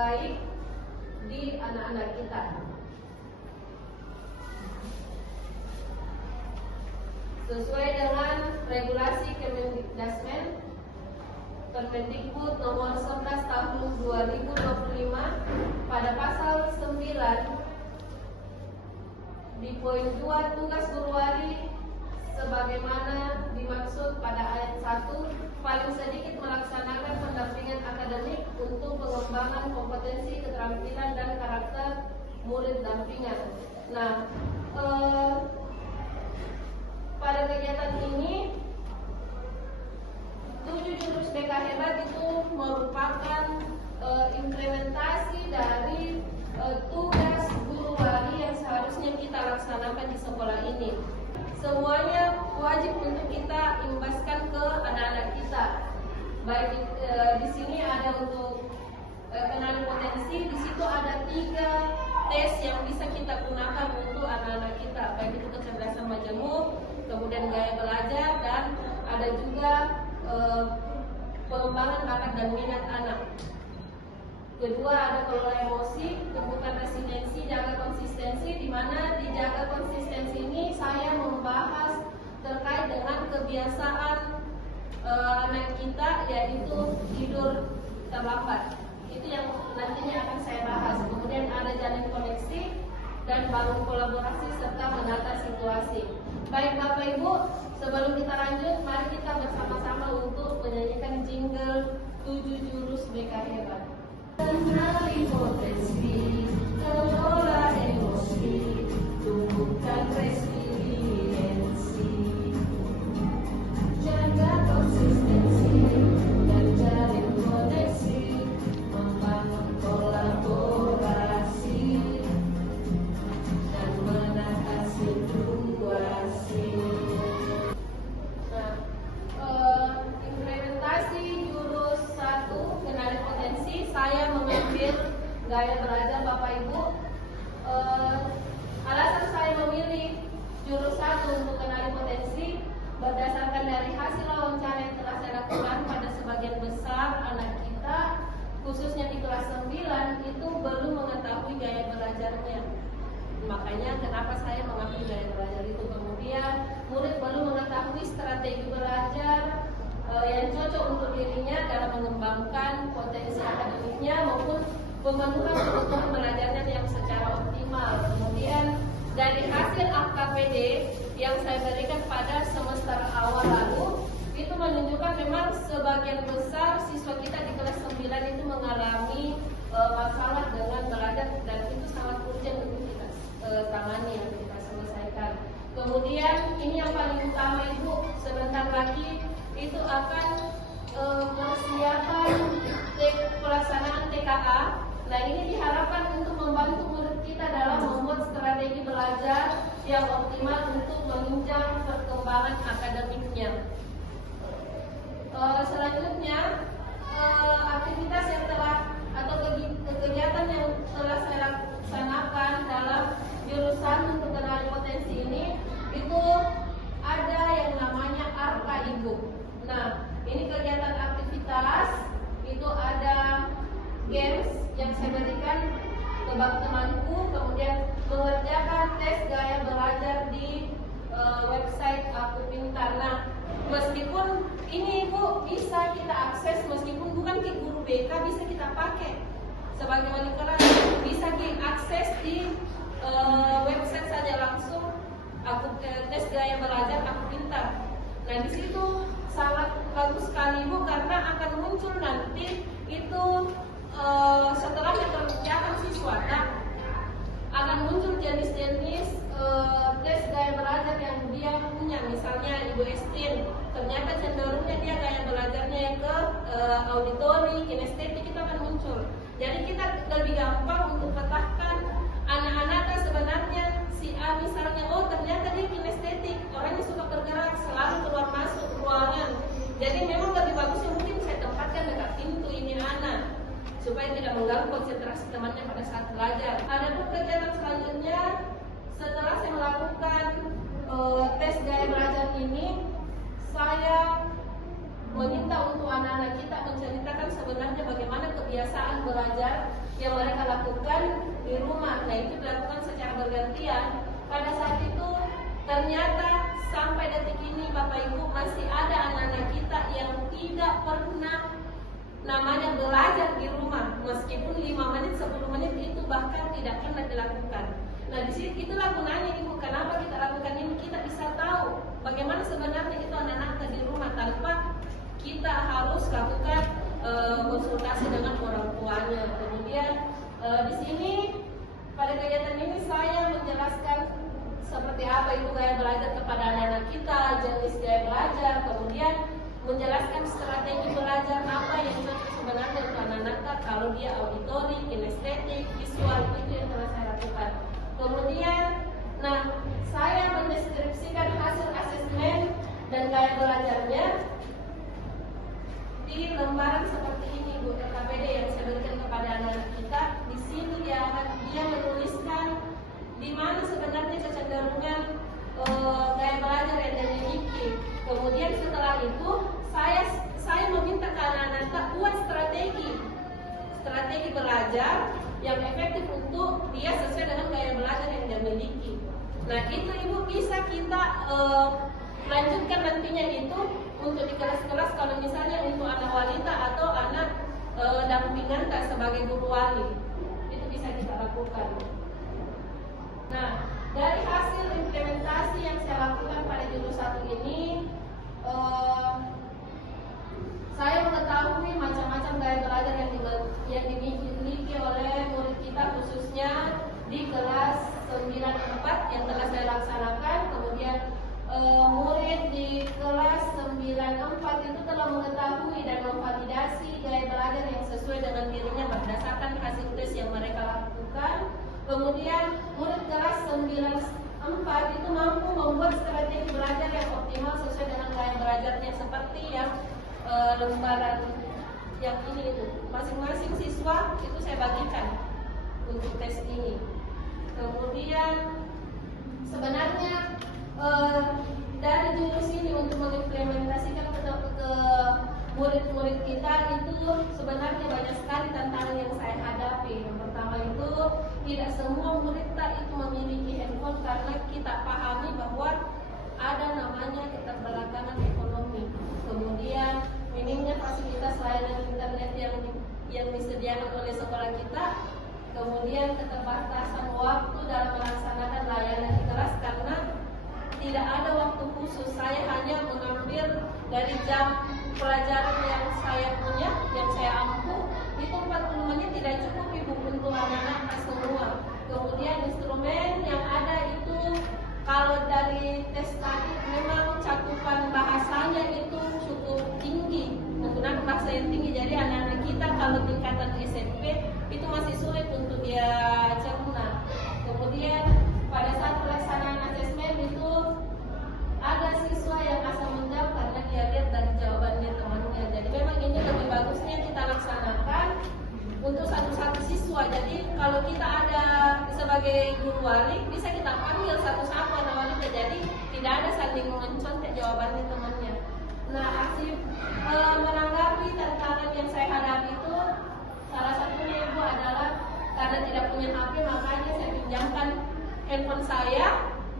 baik di anak-anak kita. Sesuai dengan regulasi Kemendikbud Permendikbud nomor 11 tahun 2025 pada pasal 9 di poin 2 tugas guru wali sebagaimana dimaksud pada ayat 1 paling sedikit melaksanakan pendampingan akademik untuk pengembangan kompetensi, keterampilan dan karakter murid dampingan. Nah, pada kegiatan ini 7 jurus BK Hebat itu merupakan implementasi dari tugas guru wali yang seharusnya kita laksanakan di sekolah ini. Semuanya wajib untuk kita imbaskan ke anak-anak kita. Baik di sini ada untuk kenali potensi, di situ ada 3 tes yang bisa kita gunakan untuk anak-anak kita, baik itu kecerdasan majemuk, kemudian gaya belajar, dan ada juga pengembangan bakat dan minat anak. Kedua ada kelola emosi, tumbuhkan resiliensi, jaga konsistensi, di mana di jaga konsistensi ini saya membahas terkait dengan kebiasaan anak kita, yaitu tidur terlambat. Itu yang nantinya akan saya bahas. Kemudian ada jalin koneksi dan bangun kolaborasi serta menata situasi. Baik Bapak Ibu, sebelum kita lanjut, mari kita bersama-sama untuk menyanyikan jingle 7 jurus BK Hebat. Kenali potensi, kelola emosi, tumbuhkan resiliensi, jaga konsistensi dan jalin koneksi, membangun kolaborasi dan menata situasi. Implementasi jurus 1 kenali potensi, saya mengambil gaya belajar Bapak Ibu. Alasan saya memilih jurus 1 untuk kenali potensi berdasarkan dari hasil wawancara yang telah saya lakukan pada sebagian besar anak kita, khususnya di kelas 9 itu belum mengetahui gaya belajarnya. Makanya kenapa saya mengambil gaya belajar itu. Kemudian murid belum mengetahui strategi belajar yang cocok untuk dirinya dalam mengembangkan potensi akademiknya maupun pemenuhan kebutuhan belajarnya yang secara optimal. Kemudian dari hasil AKPD yang saya berikan pada semester awal lalu itu menunjukkan memang sebagian besar siswa kita di kelas 9 itu mengalami masalah dengan belajar, dan itu sangat urgent untuk kita tangani yang kita selesaikan. Kemudian ini yang paling utama Ibu, sebentar lagi itu akan persiapan pelaksanaan TKA. Nah, ini diharapkan untuk membantu murid kita dalam membuat strategi belajar yang optimal untuk menunjang perkembangan akademiknya. Selanjutnya aktivitas yang telah atau kegiatan yang telah saya laksanakan dalam jurusan untuk kenali potensi ini itu ada yang namanya ARPA Ibu. Nah, ini kegiatan aktivitas itu ada games yang saya berikan ke temanku, kemudian mengerjakan tes gaya belajar di website Aku Pintar. Nah, meskipun ini Ibu bisa kita akses, meskipun bukan ke guru BK, bisa kita pakai sebagai wali kelas, bisa diakses di website saja langsung Aku tes gaya belajar Aku Pintar. Nah, di situ sangat bagus sekali Bu, karena akan muncul nanti itu setelah mengerjakan siswa akan muncul jenis-jenis tes gaya belajar yang dia punya. Misalnya Ibu Estin ternyata cenderungnya dia gaya belajarnya yang ke auditori, kinestetik, itu akan muncul. Jadi kita lebih gampang untuk petahkan anak-anak sebenarnya si A misalnya, oh ternyata dia kinestetik, orangnya suka bergerak, selalu keluar masuk ruangan. Jadi memang lebih bagusnya mungkin saya tempatkan dekat pintu ini anak, supaya tidak mengganggu konsentrasi temannya pada saat belajar. Ada pun kegiatan selanjutnya, setelah saya melakukan tes gaya belajar ini, saya meminta untuk anak-anak kita menceritakan sebenarnya bagaimana kebiasaan belajar yang mereka lakukan di rumah. Nah, itu dilakukan secara bergantian. Pada saat itu ternyata sampai detik ini Bapak Ibu masih ada anak-anak kita yang tidak pernah namanya belajar di rumah, meskipun 5 menit 10 menit itu bahkan tidak pernah dilakukan. Nah, di sini itulah gunanya Ibu, kenapa kita lakukan ini, kita bisa tahu bagaimana sebenarnya itu anak-anak di rumah tanpa kita harus lakukan konsultasi dengan orang tuanya. Kemudian di sini pada kegiatan ini saya menjelaskan seperti apa itu gaya belajar kepada anak-anak kita, jenis gaya belajar, kemudian menjelaskan strategi belajar apa yang sebenarnya untuk anak-anak kalau dia auditori, kinestetik, visual, itu yang telah saya lakukan. Kemudian, nah saya mendeskripsikan hasil asesmen dan gaya belajarnya di lembaran seperti ini Bu, KPD yang saya berikan kepada anak-anak kita. Di sini dia menuliskan di mana sebenarnya kecenderungan gaya belajar yang dia miliki. Kemudian setelah itu saya meminta ke anak-anak buat strategi belajar yang efektif untuk dia sesuai dengan gaya belajar yang dia miliki. Nah, itu Ibu bisa kita lanjutkan nantinya itu untuk di kelas-kelas kalau misalnya untuk anak wanita atau anak dampingan sebagai guru wali, itu bisa kita lakukan. Nah, dari hasil implementasi yang saya lakukan pada judul 1 ini, saya mengetahui macam-macam gaya belajar yang dimiliki oleh murid kita, khususnya di kelas 94 yang telah saya laksanakan. Kemudian murid di kelas 94 itu telah mengetahui dan memvalidasi gaya belajar yang sesuai dengan dirinya berdasarkan hasil tes yang mereka lakukan. Kemudian murid kelas 94 itu mampu membuat strategi belajar yang optimal sesuai dengan gaya belajarnya, seperti yang lembaran yang ini itu. Masing-masing siswa itu saya bagikan untuk tes ini. Kemudian sebenarnya dari jurus ini untuk mengimplementasikan ke murid-murid kita itu sebenarnya banyak sekali tantangan yang saya hadapi. Yang pertama itu tidak semua murid itu memiliki handphone karena kita pahami bahwa ada namanya keterbelakangan ekonomi. Kemudian minimnya fasilitas layanan internet yang disediakan oleh sekolah kita. Kemudian keterbatasan waktu dalam melaksanakan layanan di kelas karena tidak ada waktu khusus. Saya hanya mengambil dari jam pelajaran yang saya punya, yang saya ampuh, itu 40 menit tidak cukup Ibu untuk anak-anak semua. Kemudian instrumen yang ada itu kalau dari tes tadi memang cakupan bahasanya itu cukup tinggi, menggunakan bahasa yang tinggi. Jadi anak-anak kita kalau tingkatan SMP itu masih sulit untuk dia cerna. Kemudian pada saat pelaksanaan asesmen itu ada siswa yang asal menjawab karena dia lihat dari jawabannya temannya. Jadi memang ini lebih bagusnya kita laksanakan untuk satu-satu siswa. Jadi kalau kita ada sebagai guru wali bisa kita panggil satu-satu anak walinya. Jadi tidak ada saling mencontek jawabannya temannya. Nah, aksi menanggapi tantangan yang saya hadapi itu salah satunya Ibu adalah karena tidak punya HP, makanya saya pinjamkan handphone saya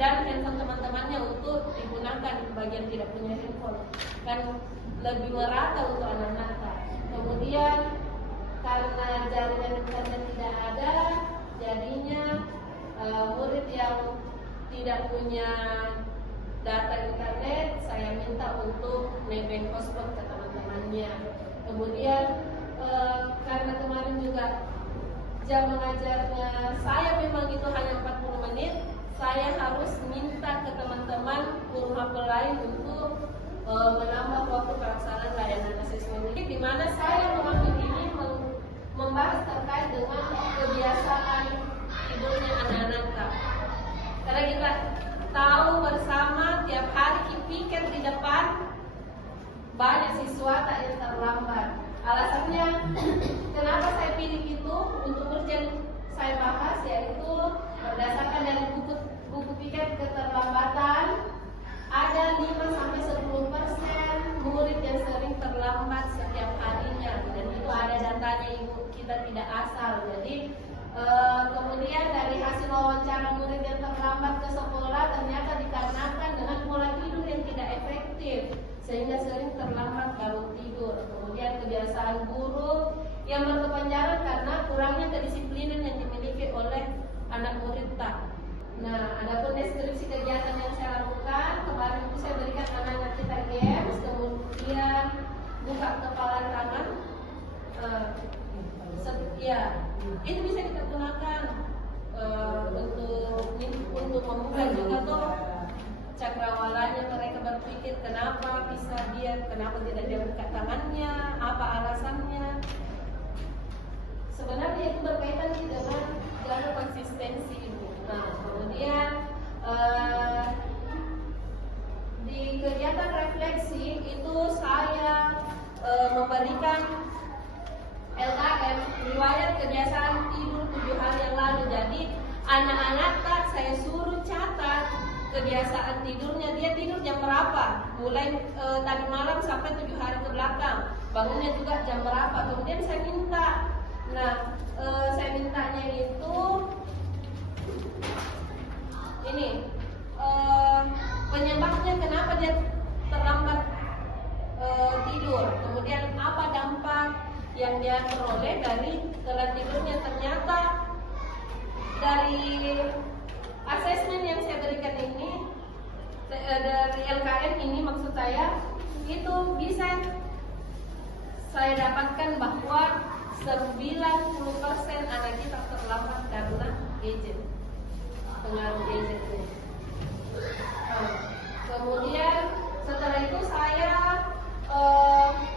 dan handphone teman-temannya untuk digunakan bagian tidak punya handphone, kan lebih merata untuk anak-anak. Kemudian karena jaringan internet tidak ada, jadinya murid yang tidak punya data internet saya minta untuk nebeng hotspot ke teman-temannya. Kemudian karena kemarin juga jam mengajarnya saya memang itu hanya 40 menit, saya harus minta ke teman-teman guru mapel lain untuk menambah waktu pelaksanaan layanan asesmen ini, di mana saya mengambil ini membahas terkait dengan kebiasaan tidurnya anak-anak. Karena kita tahu bersama tiap hari piket di depan banyak siswa tak yang terlambat. Alasannya kenapa saya pilih itu untuk urgen saya bahas, yaitu berdasarkan dari buku piket keterlambatan ada 5-10% murid yang sering wawancara murid yang terlambat ke sekolah ternyata dikarenakan dengan pola tidur yang tidak efektif sehingga sering terlambat bangun tidur. Kemudian kebiasaan buruk yang berkepanjangan karena kurangnya kedisiplinan yang dimiliki oleh anak murid tak. Nah, adapun deskripsi kegiatan yang saya lakukan kemarin itu saya berikan anak-anak kita games, kemudian buka kepala tangan. Ya, itu bisa kita gunakan untuk membuka juga tuh cakrawalanya mereka berpikir kenapa tidak dia buka tangannya, apa alasannya. Sebenarnya itu berkaitan dengan jaga konsistensi ibu. Nah, kemudian di kegiatan refleksi itu saya memberikan LKM riwayat kebiasaan tidur 7 hari yang lalu. Jadi anak-anak tak saya suruh catat kebiasaan tidurnya, dia tidur jam berapa, mulai tadi malam sampai 7 hari ke belakang, bangunnya juga jam berapa. Kemudian saya minta, saya mintanya itu ini penyebabnya kenapa dia terlambat tidur, kemudian apa dampak yang dia peroleh dari telat tidurnya. Ternyata dari asesmen yang saya berikan ini, dari LKM ini maksud saya, itu bisa saya dapatkan bahwa 90% anak kita terlambat karena gadget, pengaruh gadget ini. Kemudian setelah itu saya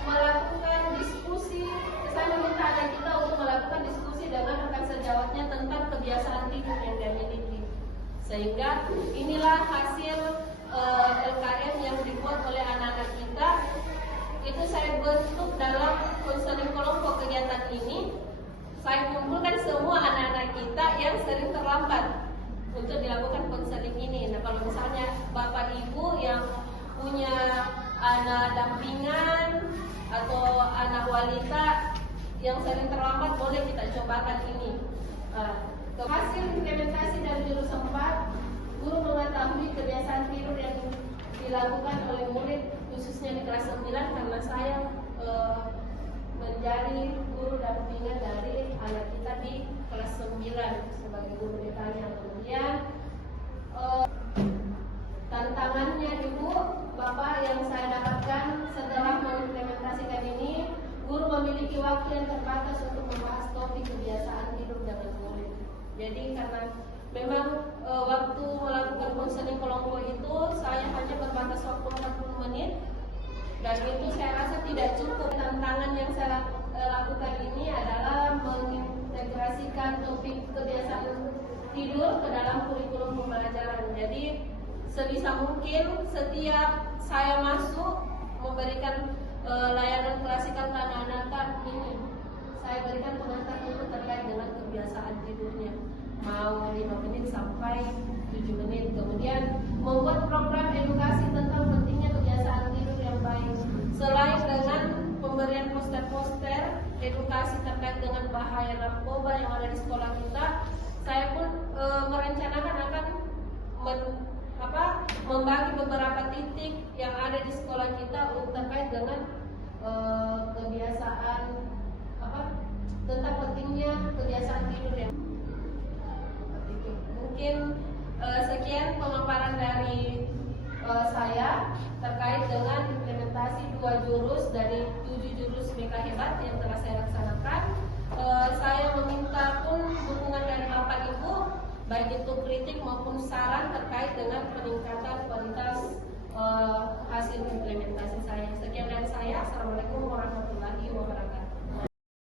melakukan diskusi. Saya meminta anak kita untuk melakukan diskusi dengan rekan sejawatnya tentang kebiasaan tidur yang dia miliki. Sehingga inilah hasil LKM yang dibuat oleh anak-anak kita. Itu saya bentuk dalam konseling kelompok kegiatan ini. Saya kumpulkan semua anak-anak kita yang sering terlambat untuk dilakukan konseling ini. Nah, kalau misalnya Bapak Ibu yang punya anak dampingan atau anak wanita yang sering terlambat, boleh kita cobakan ini. Hasil implementasi dari jurusan 4, guru mengetahui kebiasaan tidur yang dilakukan oleh murid khususnya di kelas 9 karena saya menjadi guru dampingan dari anak kita di kelas 9 sebagai guru ditanya. Kemudian tantangannya Ibu, Bapak yang saya dapatkan setelah mengimplementasikan ini, guru memiliki waktu yang terbatas untuk membahas topik kebiasaan tidur dengan murid. Jadi karena memang waktu melakukan konseling kelompok itu saya hanya berbatas waktu 40 menit, dan itu saya rasa tidak cukup. Tantangan yang saya lakukan ini adalah mengintegrasikan topik kebiasaan tidur ke dalam kurikulum pembelajaran. Jadi sebisa mungkin setiap saya masuk memberikan layanan klasikal ke anak-anak ini, saya berikan pengantar dulu terkait dengan kebiasaan tidurnya, mau 5 menit sampai 7 menit. Kemudian membuat program edukasi tentang pentingnya kebiasaan tidur yang baik. Selain dengan pemberian poster-poster edukasi terkait dengan bahaya narkoba yang ada di sekolah kita, saya pun merencanakan akan membagi beberapa titik yang ada di sekolah kita untuk terkait dengan kebiasaan tentang pentingnya kebiasaan tidur yang mungkin. Sekian pemaparan dari saya terkait dengan implementasi 2 jurus dari 7 jurus BK Hebat yang telah saya laksanakan. Saya meminta pun dukungan dari Bapak Ibu, baik itu kritik maupun saran terkait dengan peningkatan kualitas hasil implementasi saya. Sekian dari saya. Assalamualaikum warahmatullahi wabarakatuh.